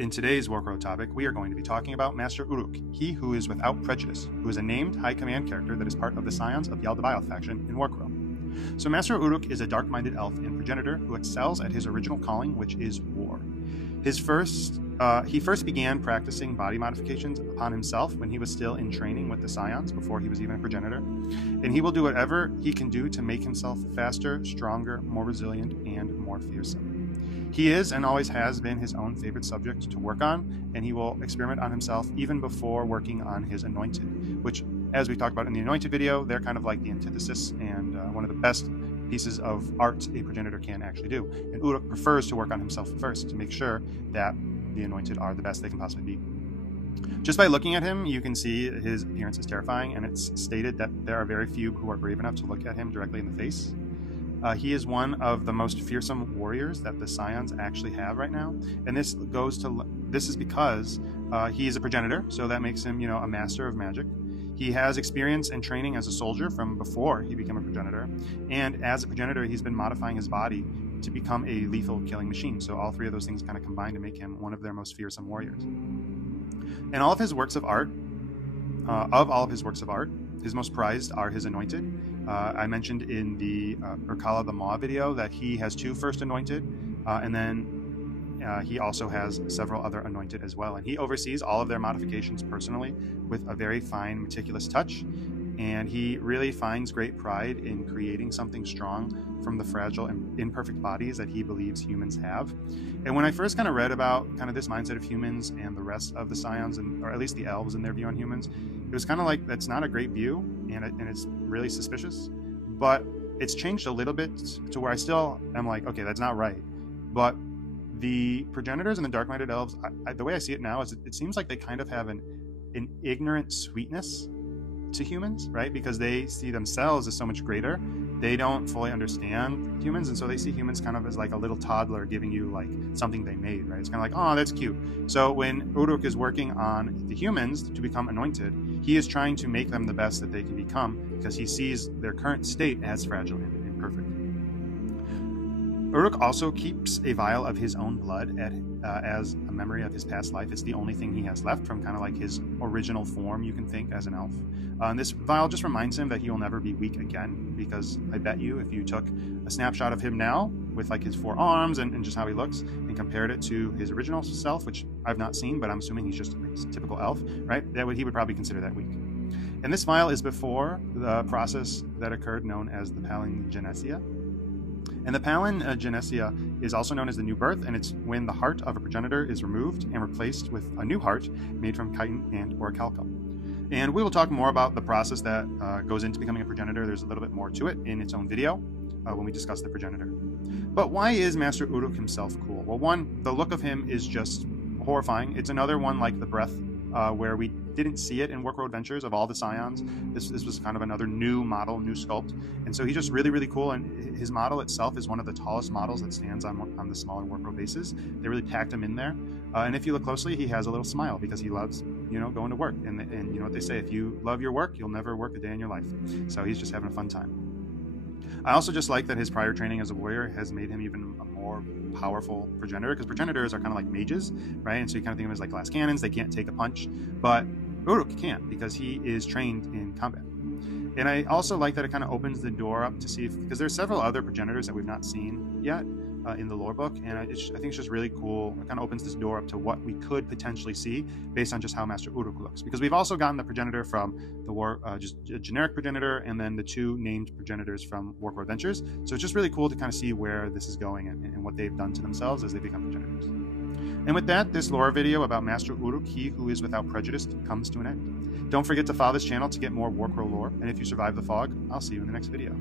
In today's Warcrow topic, we are going to be talking about Master Uruk, he who is without prejudice, who is a named high command character that is part of the Scions of Yaldabaoth faction in Warcrow. So Master Uruk is a dark-minded elf and progenitor who excels at his original calling, which is war. He first began practicing body modifications upon himself when he was still in training with the Scions before he was even a progenitor, and he will do whatever he can do to make himself faster, stronger, more resilient, and more fearsome. He is and always has been his own favorite subject to work on, and he will experiment on himself even before working on his Anointed, which, as we talked about in the Anointed video, they're kind of like the antithesis and one of the best pieces of art a progenitor can actually do. And Uruk prefers to work on himself first to make sure that the Anointed are the best they can possibly be. Just by looking at him, you can see his appearance is terrifying, and it's stated that there are very few who are brave enough to look at him directly in the face. He is one of the most fearsome warriors that the Scions actually have right now, and this is because he is a progenitor, so that makes him, a master of magic. He has experience and training as a soldier from before he became a progenitor, and as a progenitor, he's been modifying his body to become a lethal killing machine. So all three of those things kind of combine to make him one of their most fearsome warriors. And all of his works of art, his most prized are his Anointed. I mentioned in the Urkala the Maw video that he has 2 first Anointed, and then he also has several other Anointed as well. And he oversees all of their modifications personally with a very fine, meticulous touch. And he really finds great pride in creating something strong from the fragile and imperfect bodies that he believes humans have. And when I first kind of read about kind of this mindset of humans and the rest of the Scions, or at least the elves and their view on humans, it was kind of like, that's not a great view, and it's really suspicious. But it's changed a little bit to where I still am like, okay, that's not right. But the progenitors and the dark-minded elves, the way I see it now is it seems like they kind of have an ignorant sweetness to humans, right? Because they see themselves as so much greater. They don't fully understand humans, and so they see humans kind of as like a little toddler giving you like something they made, right? It's kind of like, oh, that's cute. So when Uruk is working on the humans to become Anointed, he is trying to make them the best that they can become because he sees their current state as fragile and imperfect. Uruk also keeps a vial of his own blood as a memory of his past life. It's the only thing he has left from kind of like his original form, you can think, as an elf. And this vial just reminds him that he will never be weak again, because I bet you if you took a snapshot of him now with like his 4 arms and just how he looks and compared it to his original self, which I've not seen, but I'm assuming he's just a typical elf, right? He would probably consider that weak. And this vial is before the process that occurred known as the palingenesia. And the palingenesia is also known as the new birth, and it's when the heart of a progenitor is removed and replaced with a new heart made from chitin and orichalcum. And we will talk more about the process that goes into becoming a progenitor. There's a little bit more to it in its own video when we discuss the progenitor. But why is Master Uruk himself cool? Well, one, the look of him is just horrifying. It's another one like the breath, where we didn't see it in Warcrow Adventures of all the Scions. This was kind of another new model, new sculpt. And so he's just really, really cool. And his model itself is one of the tallest models that stands on the smaller Warcrow bases. They really packed him in there. And if you look closely, he has a little smile because he loves, going to work. And you know what they say, if you love your work, you'll never work a day in your life. So he's just having a fun time. I also just like that his prior training as a warrior has made him even a more powerful progenitor, because progenitors are kind of like mages, right? And so you kind of think of them as like glass cannons. They can't take a punch, but Uruk can't because he is trained in combat. And I also like that it kind of opens the door up to see because there's several other progenitors that we've not seen yet in the lore book, and I think it's just really cool. It kind of opens this door up to what we could potentially see based on just how Master Uruk looks, because we've also gotten the progenitor from the just a generic progenitor, and then the 2 named progenitors from Warcrow Adventures. So it's just really cool to kind of see where this is going and what they've done to themselves as they become progenitors. And with that, this lore video about Master Uruk, he who is without prejudice, comes to an end. Don't forget to follow this channel to get more Warcrow lore, and if you survive the fog, I'll see you in the next video.